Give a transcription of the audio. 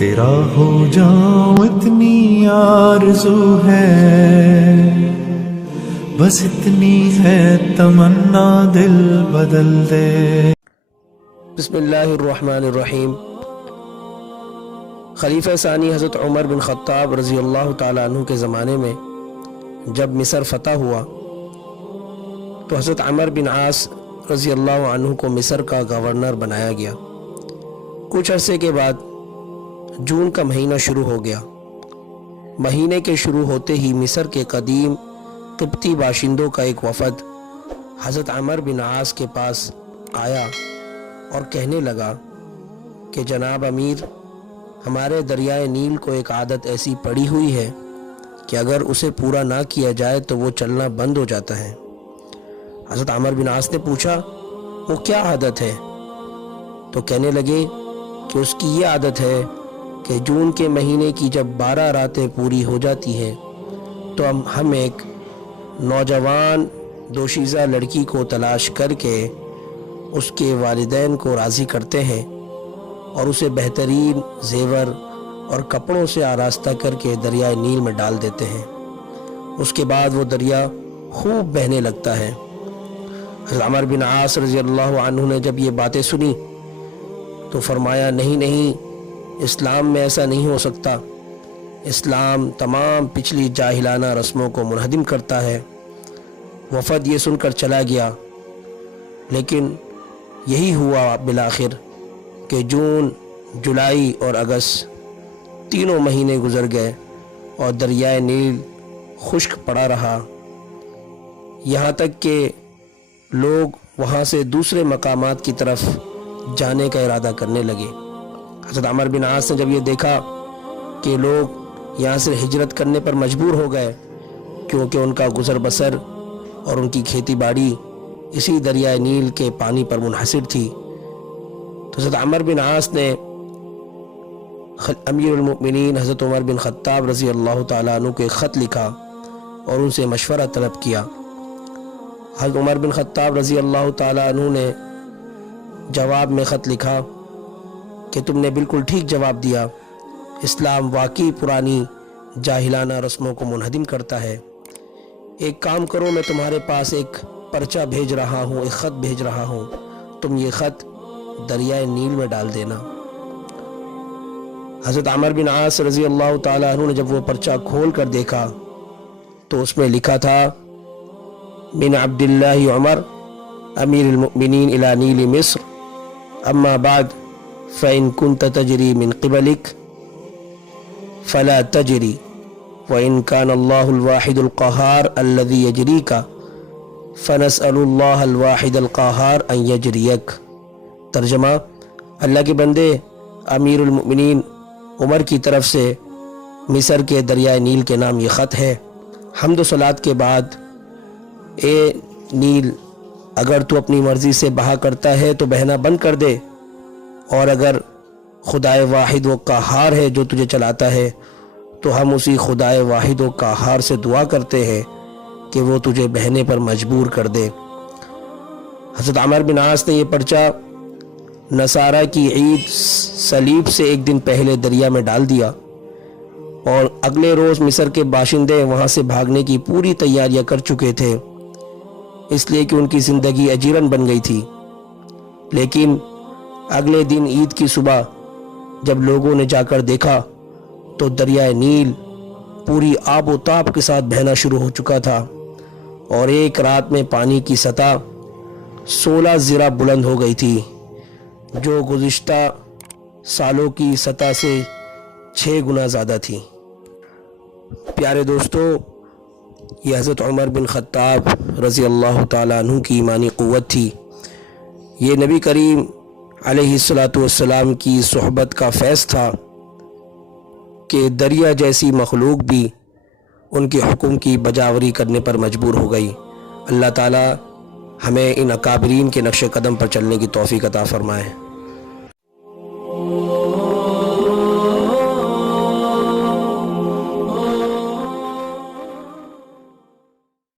تیرا ہو جاؤں اتنی آرزو ہے، بس اتنی ہے تمنا دل بدل دے۔ بسم اللہ الرحمن الرحیم۔ خلیفہ ثانی حضرت عمر بن خطاب رضی اللہ تعالیٰ عنہ کے زمانے میں جب مصر فتح ہوا تو حضرت عمر بن عاص رضی اللہ عنہ کو مصر کا گورنر بنایا گیا۔ کچھ عرصے کے بعد جون کا مہینہ شروع ہو گیا۔ مہینے کے شروع ہوتے ہی مصر کے قدیم قبطی باشندوں کا ایک وفد حضرت عمر بن عاص کے پاس آیا اور کہنے لگا کہ جناب امیر، ہمارے دریائے نیل کو ایک عادت ایسی پڑی ہوئی ہے کہ اگر اسے پورا نہ کیا جائے تو وہ چلنا بند ہو جاتا ہے۔ حضرت عمر بن عاص نے پوچھا وہ کیا عادت ہے؟ تو کہنے لگے کہ اس کی یہ عادت ہے کہ جون کے مہینے کی جب 12 راتیں پوری ہو جاتی ہیں تو ہم ایک نوجوان دوشیزہ لڑکی کو تلاش کر کے اس کے والدین کو راضی کرتے ہیں اور اسے بہترین زیور اور کپڑوں سے آراستہ کر کے دریائے نیل میں ڈال دیتے ہیں۔ اس کے بعد وہ دریا خوب بہنے لگتا ہے۔ حضرت عمر بن عاص رضی اللہ عنہ نے جب یہ باتیں سنی تو فرمایا نہیں، اسلام میں ایسا نہیں ہو سکتا۔ اسلام تمام پچھلی جاہلانہ رسموں کو منہدم کرتا ہے۔ وفد یہ سن کر چلا گیا، لیکن یہی ہوا بالآخر کہ جون، جولائی اور اگست تینوں مہینے گزر گئے اور دریائے نیل خشک پڑا رہا، یہاں تک کہ لوگ وہاں سے دوسرے مقامات کی طرف جانے کا ارادہ کرنے لگے۔ حضرت عمر بن عاص نے جب یہ دیکھا کہ لوگ یہاں سے ہجرت کرنے پر مجبور ہو گئے کیونکہ ان کا گزر بسر اور ان کی کھیتی باڑی اسی دریائے نیل کے پانی پر منحصر تھی، تو حضرت عمر بن عاص نے امیر المؤمنین حضرت عمر بن خطاب رضی اللہ تعالیٰ عنہ کو ایک خط لکھا اور ان سے مشورہ طلب کیا۔ حضرت عمر بن خطاب رضی اللہ تعالیٰ عنہ نے جواب میں خط لکھا کہ تم نے بالکل ٹھیک جواب دیا، اسلام واقعی پرانی جاہلانہ رسموں کو منہدم کرتا ہے۔ ایک کام کرو، میں تمہارے پاس ایک پرچہ بھیج رہا ہوں، ایک خط بھیج رہا ہوں، تم یہ خط دریائے نیل میں ڈال دینا۔ حضرت عمر بن عاص رضی اللہ تعالیٰ عنہ نے جب وہ پرچہ کھول کر دیکھا تو اس میں لکھا تھا من عبد اللہ عمر امیر المؤمنین الى نیل مصر، اما بعد فإن كنت تجری من قبلک فلا تجری وإن كان اللہ الواحد القہار الذي یجریک فنسأل اللہ الواحد القہار ان یجریک۔ ترجمہ: اللہ کے بندے، امیر المؤمنین عمر کی طرف سے مصر کے دریائے نیل کے نام یہ خط ہے۔ حمد و صلات کے بعد، اے نیل، اگر تو اپنی مرضی سے بہا کرتا ہے تو بہنا بند کر دے، اور اگر خدائے واحد و قہار ہے جو تجھے چلاتا ہے تو ہم اسی خدائے واحد و قہار سے دعا کرتے ہیں کہ وہ تجھے بہنے پر مجبور کر دے۔ حضرت عمر بن عاص نے یہ پرچہ نصارہ کی عید صلیب سے ایک دن پہلے دریا میں ڈال دیا، اور اگلے روز مصر کے باشندے وہاں سے بھاگنے کی پوری تیاریاں کر چکے تھے، اس لیے کہ ان کی زندگی اجیرن بن گئی تھی۔ لیکن اگلے دن عید کی صبح جب لوگوں نے جا کر دیکھا تو دریائے نیل پوری آب و تاب کے ساتھ بہنا شروع ہو چکا تھا، اور ایک رات میں پانی کی سطح 16 ذرا بلند ہو گئی تھی، جو گزشتہ سالوں کی سطح سے 6 گنا زیادہ تھی۔ پیارے دوستو، یہ حضرت عمر بن خطاب رضی اللہ تعالیٰ عنہ کی ایمانی قوت تھی۔ یہ نبی کریم علیہ السلام کی صحبت کا فیض تھا کہ دریا جیسی مخلوق بھی ان کے حکم کی بجاوری کرنے پر مجبور ہو گئی۔ اللہ تعالیٰ ہمیں ان اکابرین کے نقش قدم پر چلنے کی توفیق عطا فرمائے۔